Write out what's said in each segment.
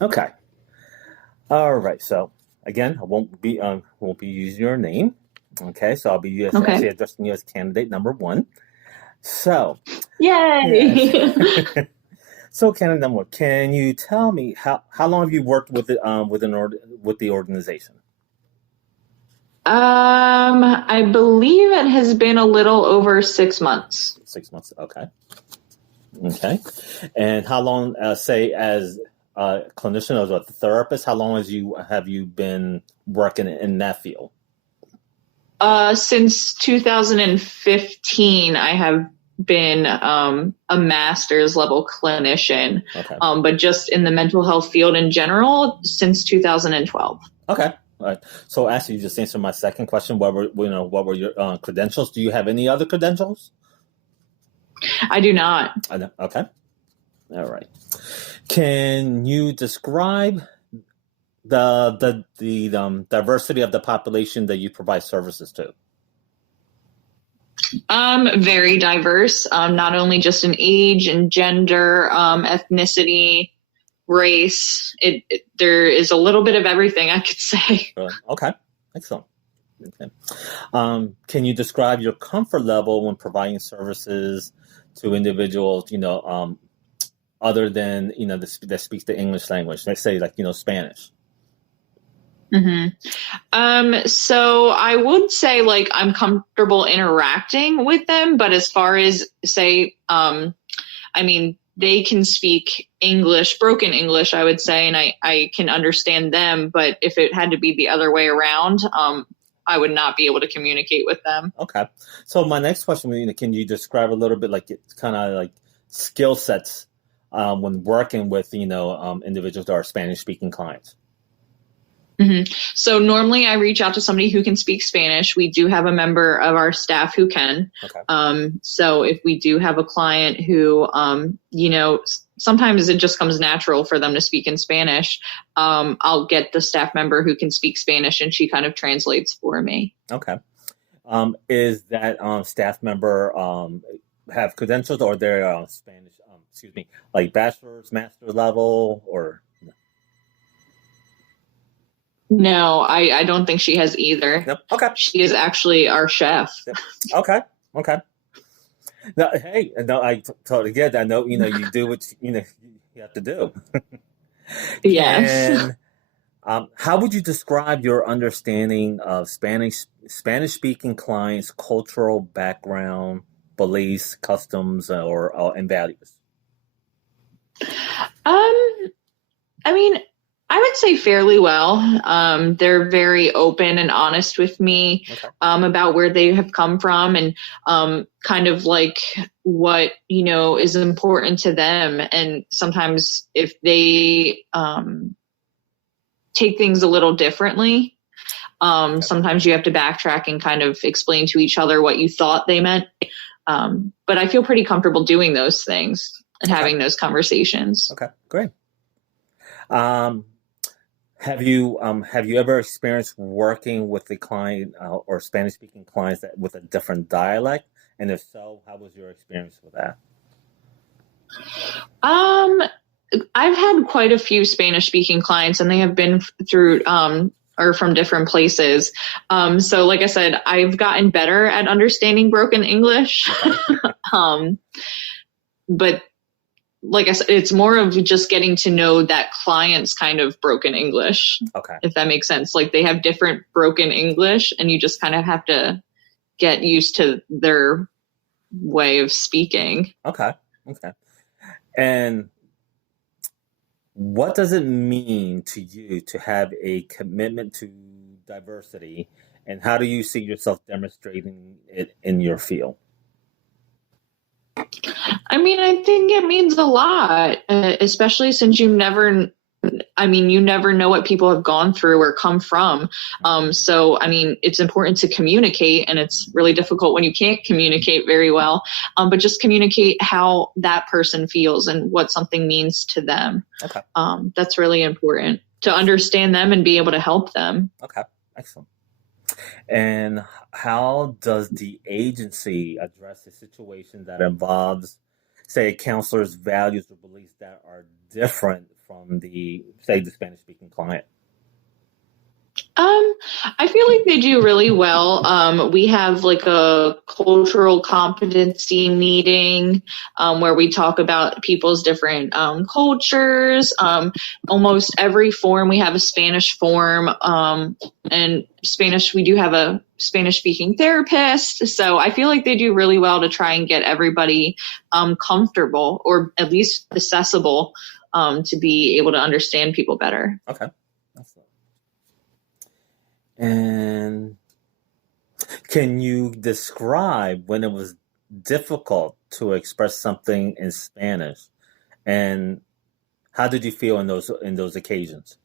Okay. All right. So again, I won't be using your name. Okay. So I'll be actually Okay. addressing you as candidate number one. So yes. Yay. So candidate number one, can you tell me how long have you worked with it with the organization? I believe it has been a little over 6 months. 6 months. Okay. Okay. And how long, say, as a clinician or as a therapist, how long have you been working in that field? Since 2015, I have been a master's level clinician, Okay. but just in the mental health field in general since 2012. Okay. All right. So actually, you just answered my second question. What were your credentials? Do you have any other credentials? I do not. I know. Okay. All right. Can you describe the diversity of the population that you provide services to? Very diverse, not only just in age and gender, ethnicity, race. There is a little bit of everything I could say. Okay. Excellent. Okay. Can you describe your comfort level when providing services to individuals, other than, that speaks the English language? Let's say like, Spanish. hmm So I would say like I'm comfortable interacting with them, but as far as say, I mean, they can speak English, broken English, I would say, and I can understand them. But if it had to be the other way around, I would not be able to communicate with them. Okay. So my next question, can you describe a little bit like kind of like skill sets when working with, individuals that are Spanish speaking clients? hmm So normally I reach out to somebody who can speak Spanish. We do have a member of our staff who can. Okay. So if we do have a client who, sometimes it just comes natural for them to speak in Spanish, I'll get the staff member who can speak Spanish and she kind of translates for me. Okay. Is that staff member have credentials or they're Spanish, excuse me, like bachelor's, master level, or No, I don't think she has either. no? Okay. She is actually our chef. Yep. Okay. Okay. No, hey, no, totally get that. I know, you do what you have to do. Yes. Can How would you describe your understanding of Spanish speaking clients' cultural background, beliefs, customs, or and values? Um, I mean, I would say fairly well. They're very open and honest with me Okay. about where they have come from and kind of like what, is important to them. And sometimes if they take things a little differently, Okay. sometimes you have to backtrack and kind of explain to each other what you thought they meant. But I feel pretty comfortable doing those things and Okay. having those conversations. Okay. Great. Um, have you ever experienced working with a client or Spanish speaking clients with a different dialect? And if so, how was your experience with that? Um, I've had quite a few Spanish speaking clients and they have been through or from different places. So like I said, I've gotten better at understanding broken English. Okay. um, but like I said, it's more of just getting to know that client's kind of broken English, Okay. if that makes sense. Like they have different broken English and you just kind of have to get used to their way of speaking. Okay. Okay. And what does it mean to you to have a commitment to diversity, and how do you see yourself demonstrating it in your field? I mean, I think it means a lot, especially since you never know what people have gone through or come from. So, I mean, it's important to communicate, and it's really difficult when you can't communicate very well. But just communicate how that person feels and what something means to them. Okay. That's really important to understand them and be able to help them. Okay. Excellent. And how does the agency address a situation that involves, say, a counselor's values or beliefs that are different from the, say, the Spanish speaking client? I feel like they do really well. We have like a cultural competency meeting where we talk about people's different cultures. Almost every form, we have a Spanish form, and Spanish, we do have a Spanish speaking therapist. So I feel like they do really well to try and get everybody comfortable, or at least accessible, to be able to understand people better. Okay. Excellent. And can you describe when it was difficult to express something in Spanish, and how did you feel in those occasions?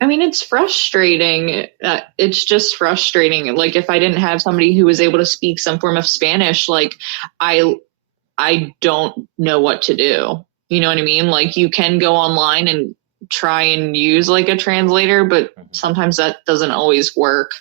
I mean, it's frustrating. It's just frustrating. Like if I didn't have somebody who was able to speak some form of Spanish, like I don't know what to do. You know what I mean? Like you can go online and try and use like a translator, but sometimes that doesn't always work.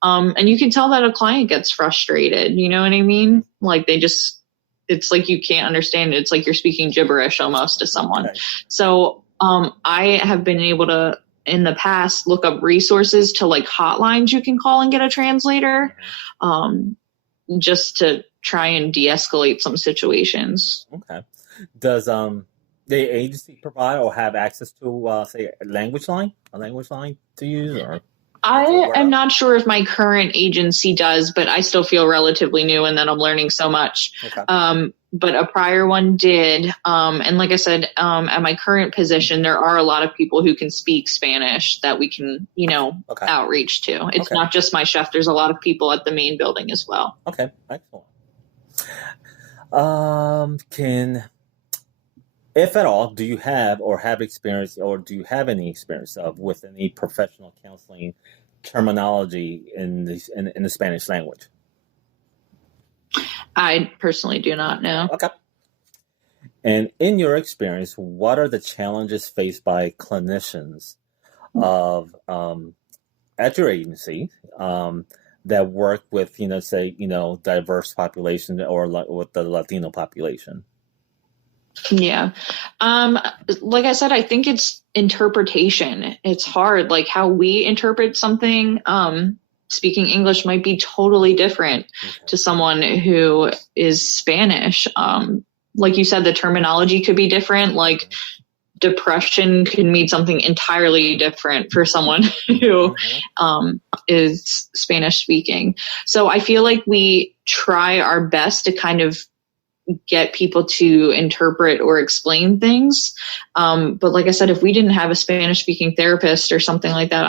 And you can tell that a client gets frustrated. You know what I mean? Like it's like you can't understand it. It's like you're speaking gibberish almost to someone. Okay. So I have been able to, in the past, look up resources to like hotlines you can call and get a translator, just to try and de-escalate some situations. Okay. Does the agency provide or have access to say a language line to use, or? I am not sure if my current agency does, but I still feel relatively new and that I'm learning so much. Okay. But a prior one did. And like I said, at my current position, there are a lot of people who can speak Spanish that we can, Okay. outreach to. It's Okay. not just my chef. There's a lot of people at the main building as well. Okay. Excellent. If at all, do you have or have experience, or do you have any experience with any professional counseling terminology in the Spanish language? I personally do not know. Okay. And in your experience, what are the challenges faced by clinicians of at your agency that work with, say, diverse population, or with the Latino population? Yeah. Like I said, I think it's interpretation. It's hard. Like how we interpret something, speaking English might be totally different to someone who is Spanish. Like you said, the terminology could be different. Like depression could mean something entirely different for someone who is Spanish speaking. So I feel like we try our best to kind of get people to interpret or explain things. But like I said, if we didn't have a Spanish speaking therapist or something like that,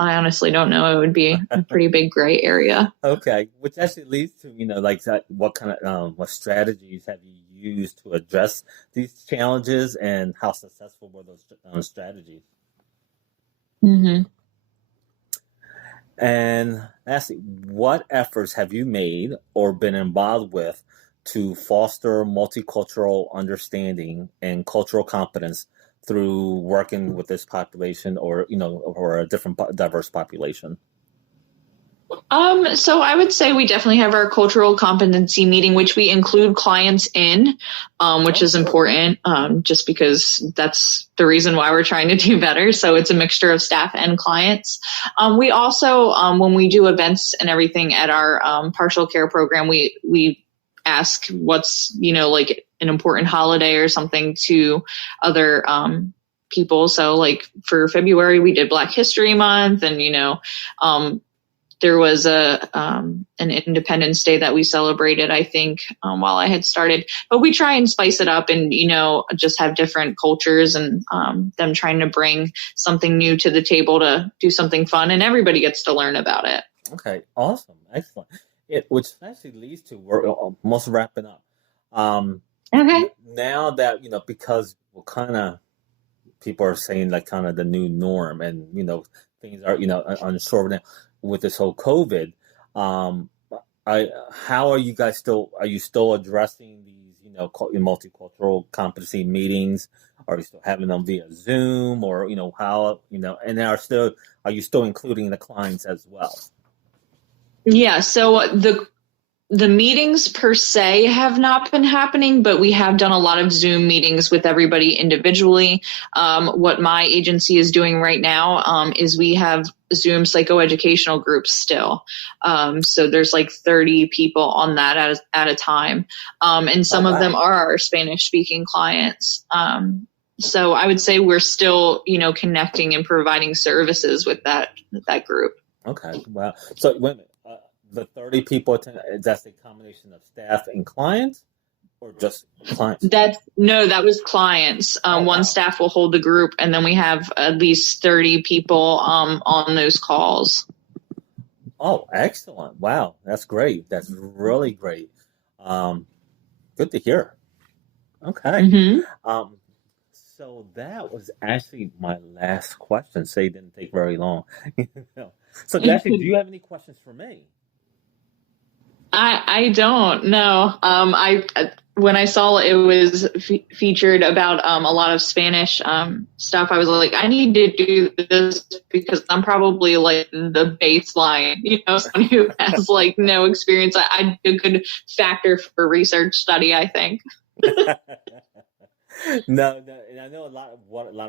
I honestly don't know. It would be a pretty big gray area. Okay, which actually leads to, like that, what kind of what strategies have you used to address these challenges, and how successful were those strategies? Mm-hmm. And lastly, what efforts have you made or been involved with to foster multicultural understanding and cultural competence through working with this population, or or a different diverse population? So I would say we definitely have our cultural competency meeting, which we include clients in, which is important, just because that's the reason why we're trying to do better. So it's a mixture of staff and clients. We also, when we do events and everything at our partial care program, we ask what's, like an important holiday or something to other people. So like for February, we did Black History Month, and, there was an Independence Day that we celebrated, I think, while I had started. But we try and spice it up and, just have different cultures, and them trying to bring something new to the table to do something fun, and everybody gets to learn about it. Okay, awesome, excellent. Which actually leads to, we're almost wrapping up. Okay. Now that, because we're kind of, people are saying like kind of the new norm, and, things are, unsure now with this whole COVID. How are you guys are you still addressing these, multicultural competency meetings? Are you still having them via Zoom, or, how, and are you still including the clients as well? Yeah. So The meetings per se have not been happening, but we have done a lot of Zoom meetings with everybody individually. What my agency is doing right now is we have Zoom psychoeducational groups still. So there's like 30 people on that at a time. And some Oh, of them wow. are our Spanish speaking clients. So I would say we're still, connecting and providing services with that group. Okay. Wow. So wait a minute. The 30 people attend, that's a combination of staff and clients or just clients? That was clients. Oh, One wow. staff will hold the group, and then we have at least 30 people on those calls. Oh, excellent. Wow. That's great. That's really great. Um, Good to hear. Okay. Mm-hmm. Um, so that was actually my last question. So it didn't take very long. So actually, do you have any questions for me? I don't know. When I saw it was featured about a lot of Spanish stuff, I was like, I need to do this because I'm probably like the baseline, someone who has like no experience. I'd be a good factor for research study, I think. No, no, and I know a lot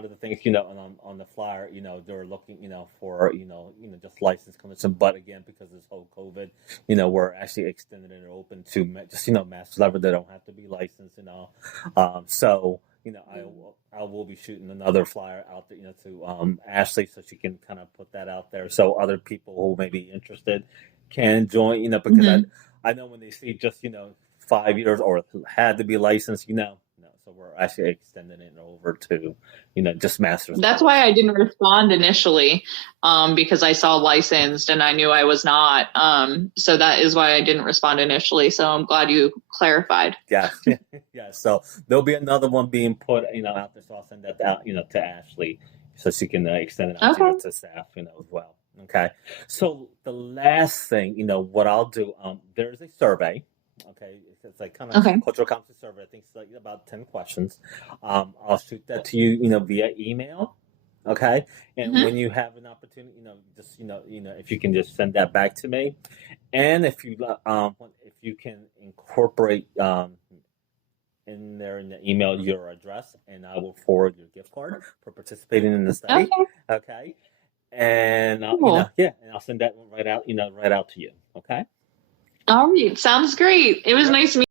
of the things on the flyer, they're looking, for just license clinician, but again, because of this whole COVID, we're actually extending it open to just master level. They don't have to be licensed, so I will be shooting another flyer out there, to Ashley, so she can kind of put that out there, so other people who may be interested can join, because Mm-hmm. I know when they see just 5 years or had to be licensed, no, so we're actually extending it over to, just master's That's level. why I So didn't respond initially, because I saw licensed and I knew I was not. So that is why I didn't respond initially. So I'm glad you clarified. yeah, yeah. So there'll be another one being put, out there. So I'll send that out, to Ashley, so she can extend it out to Okay. staff, as well. Okay. So the last thing, what I'll do, there's a survey. Okay, it's like kind of Okay. cultural competency survey. I think it's like about 10 questions. I'll shoot that to you, via email. Okay, and Mm-hmm. when you have an opportunity, just if you can just send that back to me, and if you can incorporate in there in the email your address, and I will forward your gift card for participating in the study. Okay. Okay, and Cool. yeah, and I'll send that one right out, right out to you. Okay. All right. Sounds great. It was Yep. nice meeting